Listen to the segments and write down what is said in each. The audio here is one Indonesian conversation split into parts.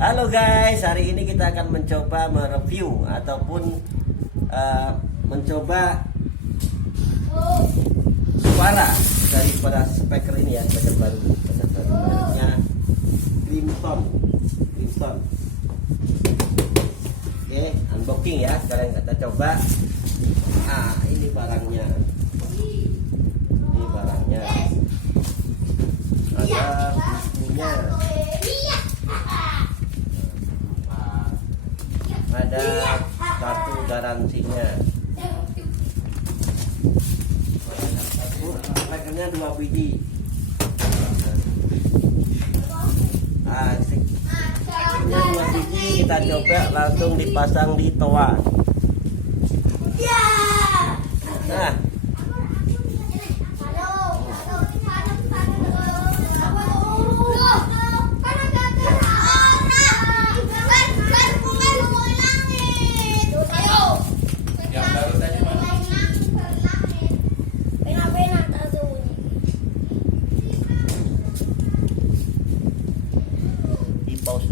Halo guys, hari ini kita akan mencoba mereview ataupun mencoba suara daripada speaker ini ya, speaker baru, mereknya Crimson. Oke, unboxing ya. Sekarang kita coba. Ini barangnya. Ada bukunya. Ada kartu garansinya. Speakernya 2 biji. Speakernya 2 biji, kita coba langsung dipasang di toa. Nah, di pause.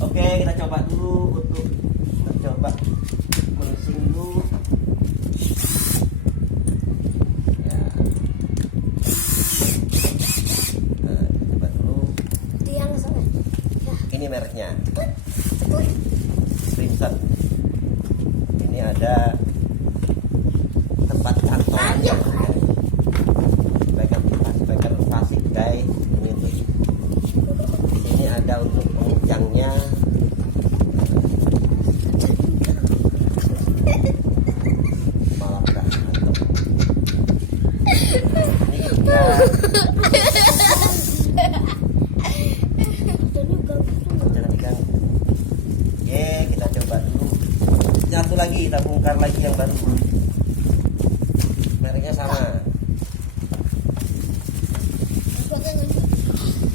Oke, kita coba dulu mesin dulu. Ya. Coba dulu. Ini mereknya Crimson. Ini ada tempat kantongannya. Speaker klasik guys. Ini ada untuk penguncangnya. Malah udah mantap. Ini juga. Jangan diganggu. Oke, kita coba dulu. Satu lagi, kita bongkar lagi yang baru. Mereknya sama.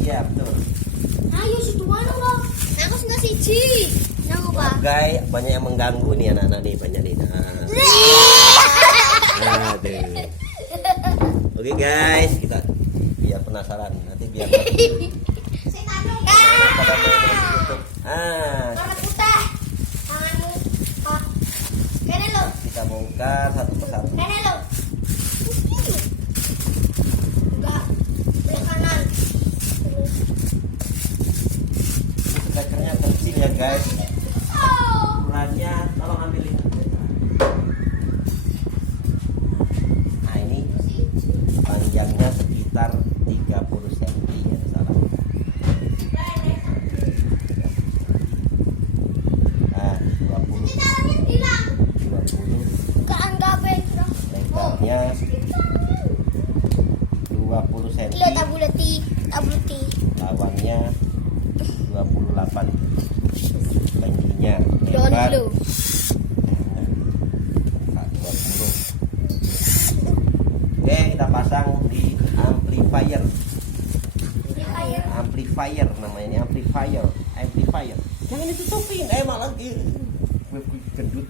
Iya betul. Ayo situ mana loh? Aku sudah siji. Nang apa? Guys, banyak yang mengganggu nih anak-anak nih, banyak nih. Aduh. Oke guys, kita biar penasaran nanti biar pada mau YouTube. Kita bongkar satu persatu. Speakernya kecil ya guys. Ukurannya tolong ambilin. Nah ini panjangnya sekitar 30 cm ya salah. Nah 20 lebarnya 20 cm. Lawannya 28 tingginya, lebar 20. Oke, kita pasang di amplifier namanya, ini amplifier. Jangan ditutupin, malah gendut.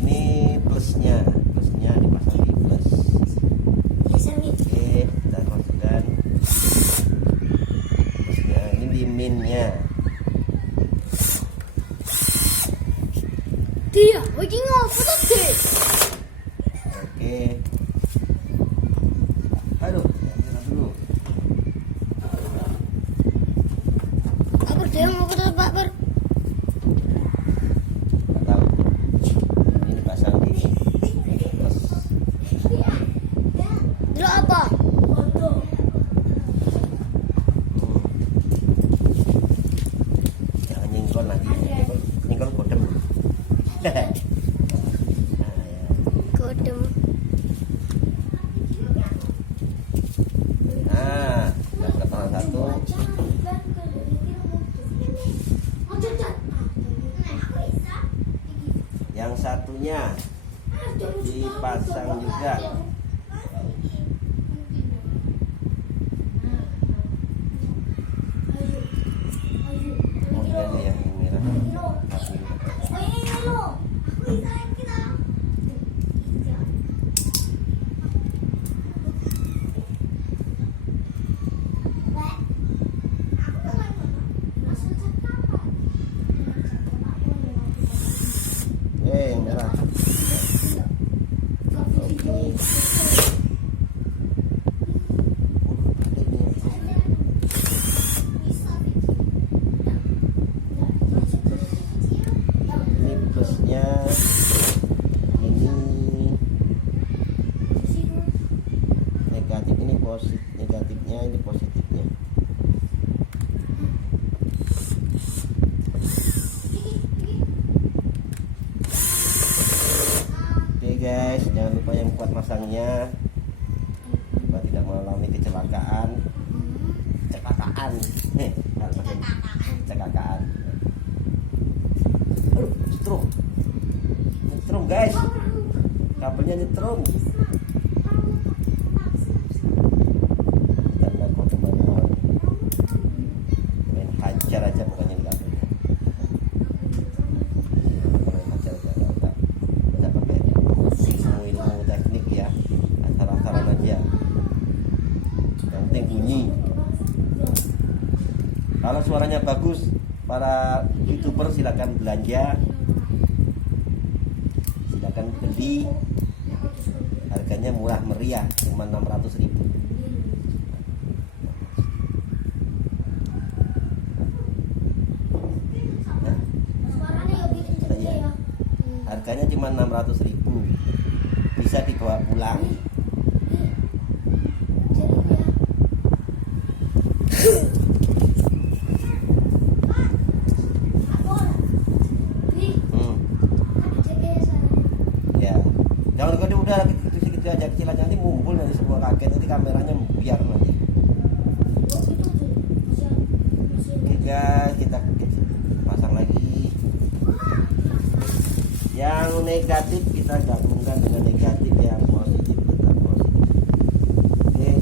Ini plusnya dipasang di plus. Oke, kita masukkan plusnya. Ini di minnya. Dia, lagi ngapa deh? Oke. Aduh, kita dulu. Aku Pak Ber. Nggak tahu. Ini dipasang di plus. Dulu apa? Jangan nyingkol lagi. Nyingkol kodem. Kodem. Udah ketahuan satu. Yang satunya dipasang juga. memasangnya supaya tidak mengalami kecelakaan. Cekakaan. Cekakaan. Aduh, nyetrum. Nyetrum guys. Kabelnya nyetrum. Karena kok teman-teman main hajar aja pokoknya di kabelnya. Main hajar aja nggak pakai ilmu teknik ya, asal-asalan aja. Yang penting bunyi. Kalau suaranya bagus, para YouTuber silakan belanja, silakan beli. Harganya murah meriah, cuma 600.000. Nah, harganya cuma 600.000, bisa dibawa pulang. Ya, jangan kau udah gitu aja kecil aja, nanti mumpul, nanti semua kaget, nanti kameranya buyar nanti. Oke guys, kita pasang lagi. Yang negatif kita gabungkan dengan negatif, yang positif tetap positif. Oke,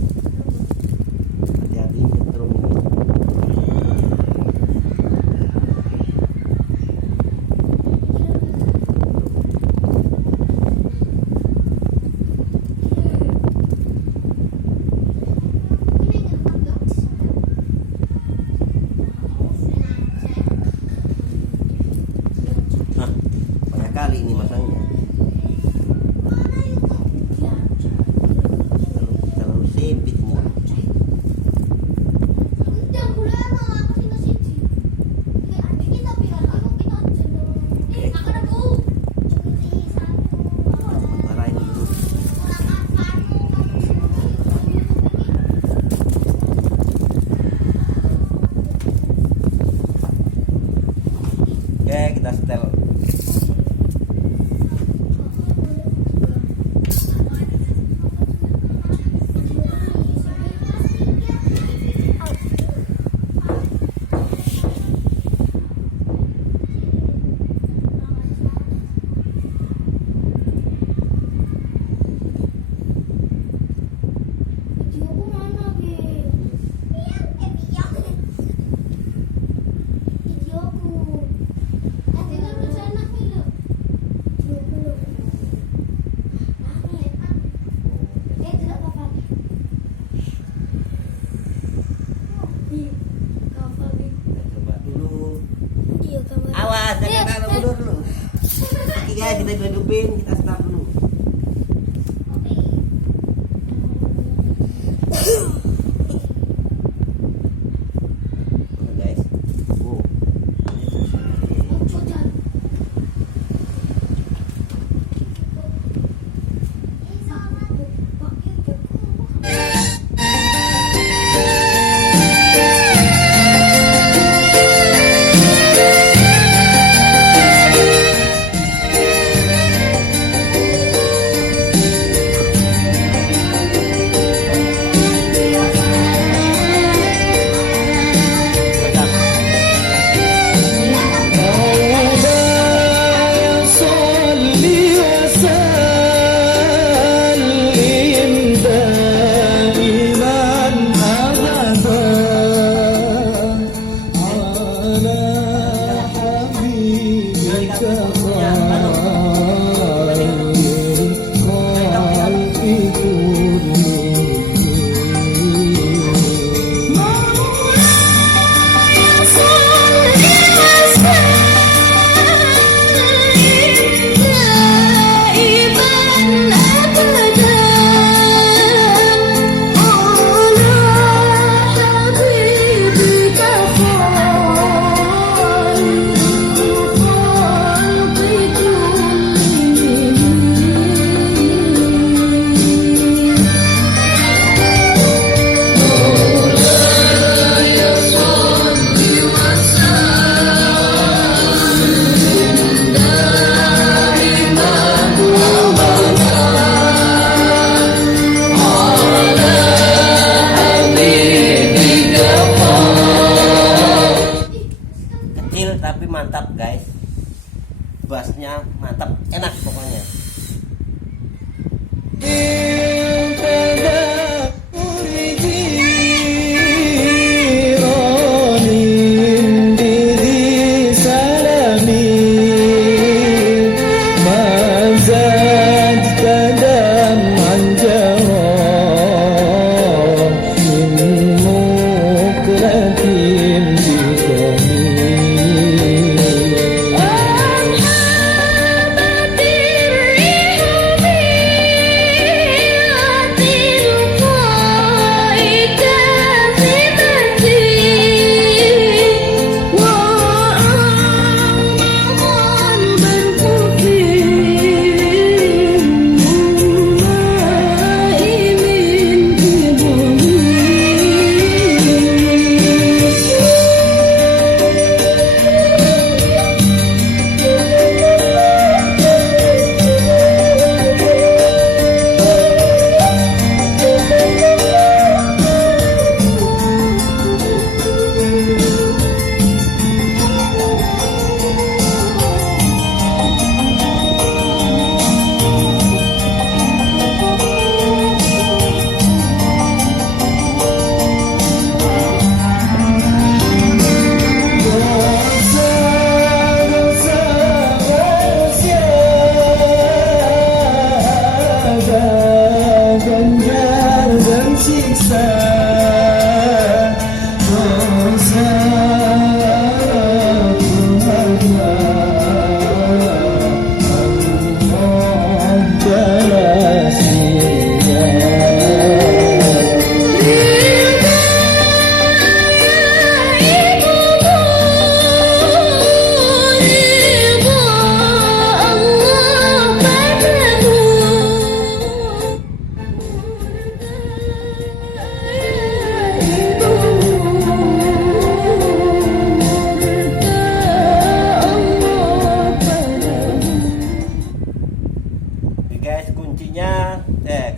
hati-hati nyetrum ini. Nah, banyak kali ini masangnya. Terlalu sempit ini. Marahin dulu. Oke, kita setel. Coba dulu. Awas, jangan mundur dulu. Oke guys, kita hidupin, kita start dulu. Oke guys. Wow. kuncinya mantap, enak pokoknya.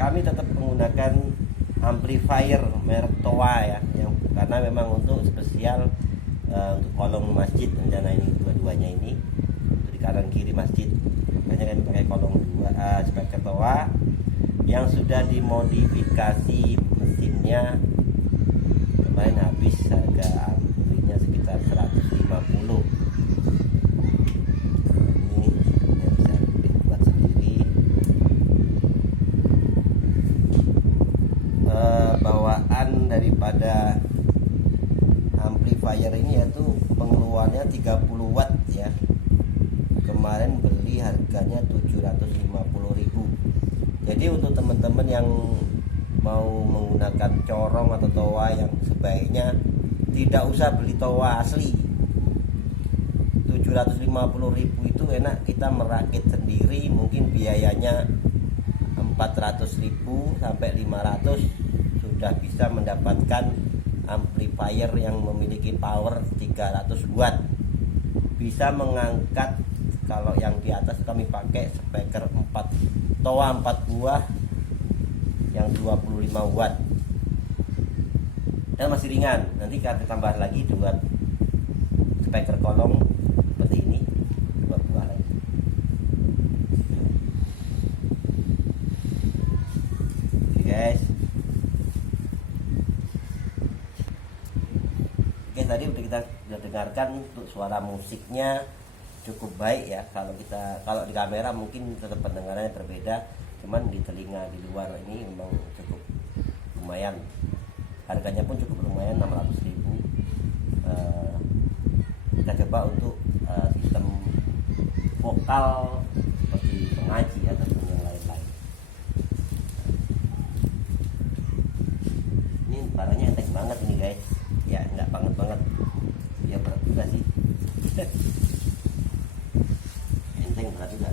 Kami tetap menggunakan amplifier merek Towa ya, yang karena memang untuk spesial untuk kolong masjid rencana ini, dua-duanya ini untuk di kanan kiri masjid. Makanya kami pakai kolong speaker Towa yang sudah dimodifikasi mesinnya. Kemarin habis harga amplinya sekitar 150. Bawaan daripada amplifier ini yaitu pengeluarannya 30 watt ya. Kemarin beli harganya 750.000. Jadi untuk teman-teman yang mau menggunakan corong atau toa yang sebaiknya tidak usah beli toa asli. 750.000 itu enak kita merakit sendiri, mungkin biayanya 400.000 sampai 500 sudah bisa mendapatkan amplifier yang memiliki power 300 watt. Bisa mengangkat, kalau yang di atas kami pakai speaker 4 toa 4 buah yang 25 watt. Dan masih ringan. Nanti kita tambah lagi 2 speaker kolong seperti ini, 2 buah lagi. Oke guys. Oke, tadi udah kita dengarkan untuk suara musiknya cukup baik ya. Kalau di kamera mungkin tetap pendengarannya berbeda, cuman di telinga di luar ini memang cukup lumayan. Harganya pun cukup lumayan, 600.000. Kita coba untuk sistem vokal seperti pengaji ataupun yang lain-lain. Ini barangnya enteng banget ini guys. Ya enggak banget ya, berat juga sih. Enteng, berat juga.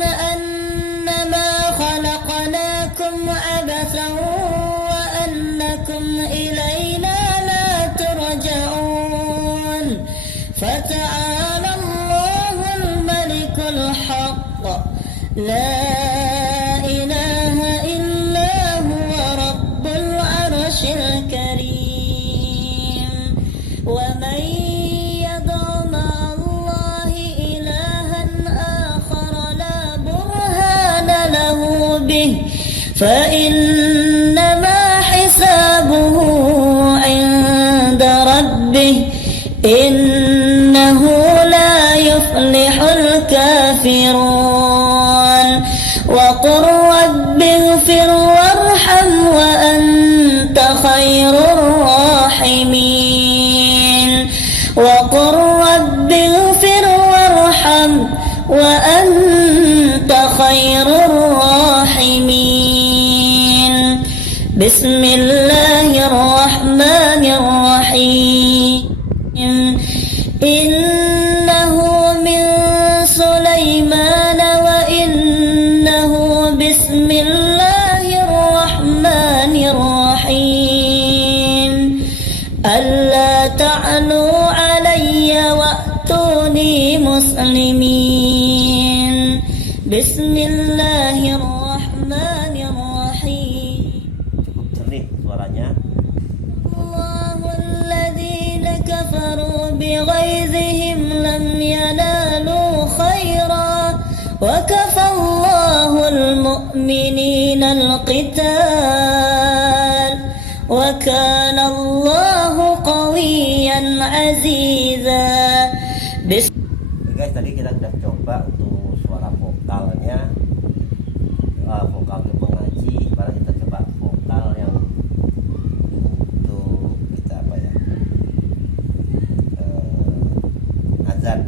أنما خلقناكم عبثا وأنكم إلينا لا ترجعون فتعالى الله الملك الحق لا إله إلا هو رب العرش الكريم ومن يدع مع الله إلها به فإنما حسابه عند ربه إنه لا يفلح الكافرون وقل رب اغفر وارحم وأنت خير الراحمين وقل رب اغفر وارحم وأنت خير الراحمين بسم الله الرحمن الرحيم إنه من سليمان وإنه بسم الله الرحمن الرحيم ألا تعلوا علي وأتوني مسلمين بسم الله الرحمن الرحيم. Cukup jernih suaranya. الله الذين كفروا بغيظهم لم ينالوا خيرا وكفى الله المؤمنين القتال وكان الله قويا عزيزا. Guys, tadi kita sudah coba untuk suara vokalnya, vokal untuk mengaji. Sekarang kita coba vokal yang untuk kita apa ya, azan.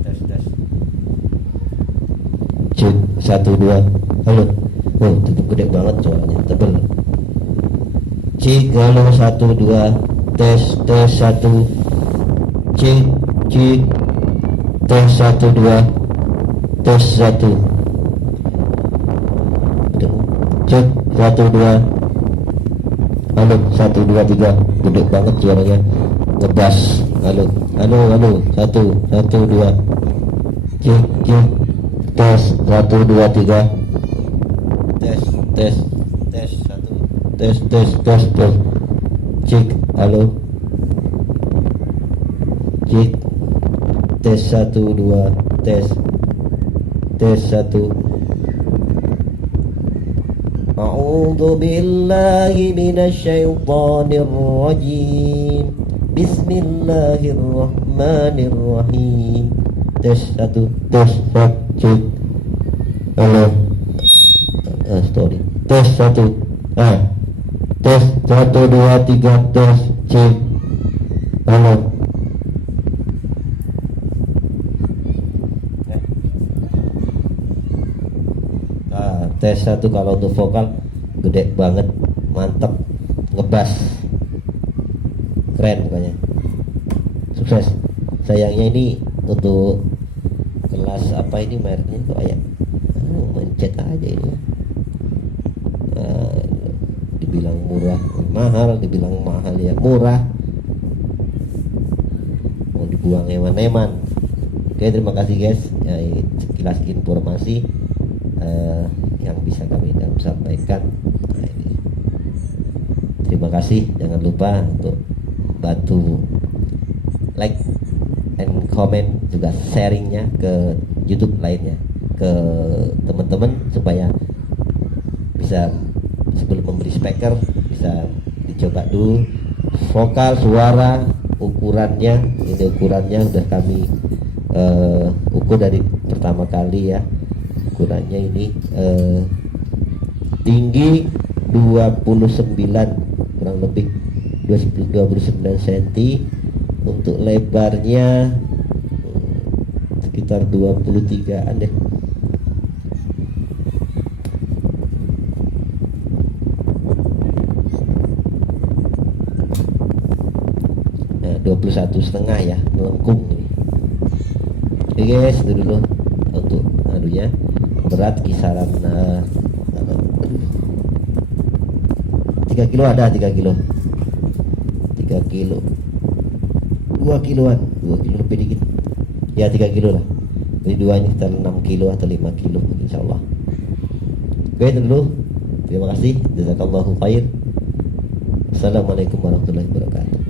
Tes. Cek 1 2. Halo. Oh, cukup gede banget suaranya, tebel. Cik, halo 1 2. Tes 1. Cik tes 1 2. Tes 1. Cek 1 2. Halo 1 2 3. Gede banget suaranya, ngebas. Halo 1 2. Cik tes 1 2 3. Tes 1. Tes. Cik, halo. Cik. Tes 1 2. Tes 1. A'udzu billahi minasyaitonir rajim. Bismillahirrahmanirrahim. Tes 1. Cik. Halo. Story. Tes 1. Tes 1 2 3. Tes. Cik. Halo. Tes 1 kalau untuk vokal gede banget, mantep, ngebas, keren pokoknya. Sukses. Sayangnya ini untuk kelas apa ini mereknya kok kayak mencet aja ini ya. Dibilang murah mahal, dibilang mahal ya murah, mau dibuang eman-eman. Oke, terima kasih guys ya, sekilas informasi yang bisa kami sampaikan. Nah, ini. Terima kasih, jangan lupa untuk bantu like and comment, juga sharingnya ke YouTube lainnya, ke teman-teman supaya bisa sebelum membeli speaker bisa dicoba dulu vokal suara ukurannya. Ini ukurannya sudah kami ukur dari pertama kali ya. Ukurannya ini tinggi 29 kurang lebih 29 cm, untuk lebarnya sekitar 23an deh. Nah, 21,5 ya, melengkung ini. Oke guys, itu dulu untuk adunya. Berat kisaran 3 kilo ada, 3 kilo 2 kiloan, 2 kilo lebih dikit ya, 3 kilo lah. Jadi duanya sekitar 6 kilo atau 5 kilo insyaallah. Oke, itu dulu. Terima kasih, jazakallahu khair. Assalamualaikum warahmatullahi wabarakatuh.